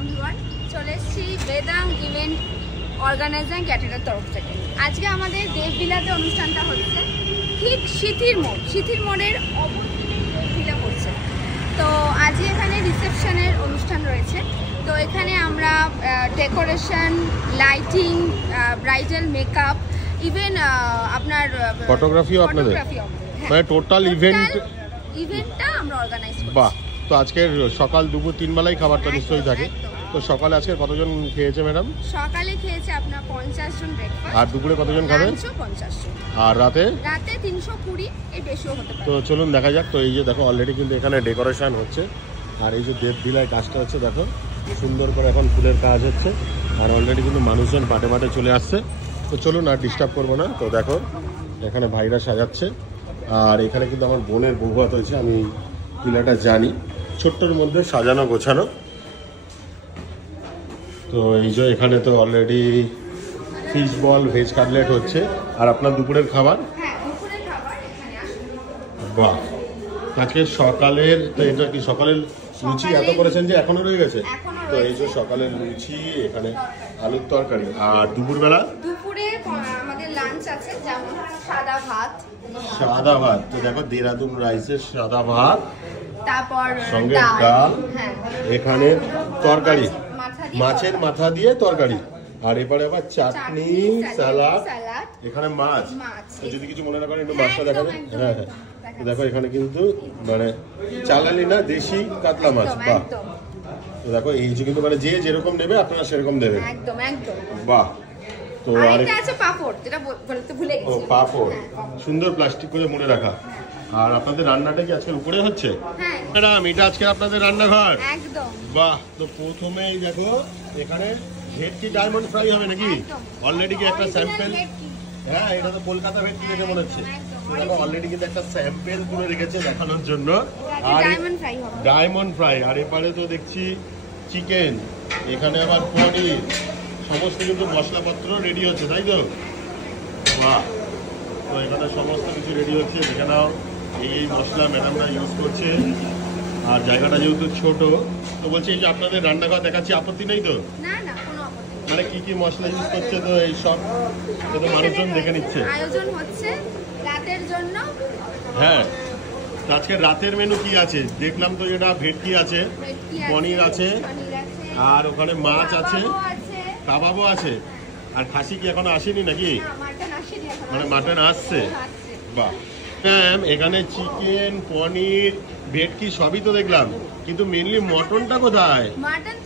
বন্ধুগণ, চলে এসেছি বেদাং ইভেন্ট অর্গানাইজিং ক্যাটারের তরফ থেকে। আজকে আমাদের দেববিলাতে অনুষ্ঠানটা হচ্ছে ঠিক সিথির মোড়ের অপোজিটে দেববিলা পড়ছে। তো আজকে এখানে রিসেপশনের অনুষ্ঠান রয়েছে। তো এখানে আমরা decoration, lighting, bridal makeup, even আপনার ফটোগ্রাফিও আপনাদের, মানে টোটাল ইভেন্টটা আমরা অর্গানাইজ করছি। বাহ! তো আজকে সকাল দুপুর 3 বেলায় খাবারটা নিশ্চয়ই থাকে। তো সকালে আজকে কতজন খেয়েছে ম্যাডাম? সকালে খেয়েছে আপনার 50 জন ব্রেকফাস্ট। আর দুপুরে কতজন খাবে? 50 জন। আর রাতে 320, এর বেশিও হতে পারে। তো চলুন দেখা যাক। তো এই যে দেখো অলরেডি কিন্তু এখানে ডেকোরেশন হচ্ছে, আর এই যে দেববিলায় কাজটা হচ্ছে দেখো সুন্দর করে এখন ফুলের কাজ হচ্ছে, আর অলরেডি কিন্তু মানুষজন পাটে পাটে চলে আসছে। তো চলুন আর ডিস্টার্ব করবো না। তো দেখো এখানে ভাইরা সাজাচ্ছে, আর এখানে কিন্তু আমার বোনের বৌভাত হয়েছে, আমি বিলাটা জানি, ছোট্টর মধ্যে সাজানো গোছানো। তো এই যে এখানে তো already fish ball, veg cutlet হচ্ছে। আর আপনার দুপুরের খাবার? হ্যাঁ, দুপুরের খাবার এখানে আসবে। বাহ! আজকে সকালের তো এটা কি সকালের লুচি এত করেছেন যে এখনো রয়ে গেছে? তো এই যে সকালের লুচি, এখানে আলুর তরকারি। আর দুপুরে আমাদের লাঞ্চ আছে, যেমন সাদা ভাত। তো দেখো দেরাদুন রাইসের সাদা ভাত, তারপর সঙ্গে ডাল, হ্যাঁ, এখানে তরকারি, মাছের মাথা দিয়ে তরকারি, আর এবারে আবার চাটনি, স্যালাড, এখানে মাছ। যদি কিছু মনে না করেন একটু মাছটা দেখা যায়। হ্যাঁ হ্যাঁ, তো দেখো এখানে কিন্তু মানে চালালি না, দেশি কাতলা মাছ। বাহ! তো দেখো এই যে কিন্তু মানে যে যেরকম নেবে আপনারা সেরকম দেবেন। একদম একদম। বাহ! তো আরেকটা আছে পাপড়, যেটা বলতে ভুলে গেছি। ও পাপড়, সুন্দর প্লাস্টিক করে মনে রাখা। আর আপনাদের রান্নাটা কি আজকে উপরে হচ্ছে? হ্যাঁ ম্যাডাম, এটা আজকে আপনাদের রান্নাঘর? একদম। বাহ! তো প্রথমেই দেখো এখানে ভেটকি ডায়মন্ড ফ্রাই হবে নাকি? অলরেডি কি একটা স্যাম্পল? হ্যাঁ, এটা তো কলকাতা ভেটকি দেখে মনে হচ্ছে। অলরেডি কিন্তু একটা স্যাম্পল করে রেখেছে দেখানোর জন্য। আর ডায়মন্ড ফ্রাই, আর এপারে তো দেখছি চিকেন, এখানে আবার পনির, সমস্ত কিন্তু মশলাপত্র রেডি হচ্ছে, তাই তো? বাহ! তো এখানে সমস্ত কিছু রেডি হচ্ছে, দেখে নাও এই মশলা ম্যাডামরা ইউজ করছে। আর জায়গাটা যেহেতু ছোট, তো বলছি এই যে আপনাদের রান্নাঘর দেখাচ্ছি, আপত্তি নেই তো? না না, কোনো আপত্তি নেই। মানে কি মশলা ইউজ করছে, তো এই সব তো মানুষজন দেখে নিচ্ছে। আয়োজন হচ্ছে রাতের জন্য। হ্যাঁ, আজকে রাতের মেনু কি আছে দেখলাম তো? এটা ভেটকি আছে, পনির আছে, আর ওখানে মাছ আছে, কাবাবও আছে। আর খাসি কি এখনো আসেনি নাকি? মানে মাটন আসছে। বাহ! ম্যাম, এখানে চিকেন, পনির, ভেটকি সবই তো দেখলাম, কিন্তু মেনলি মটনটা কোথায়? মাটন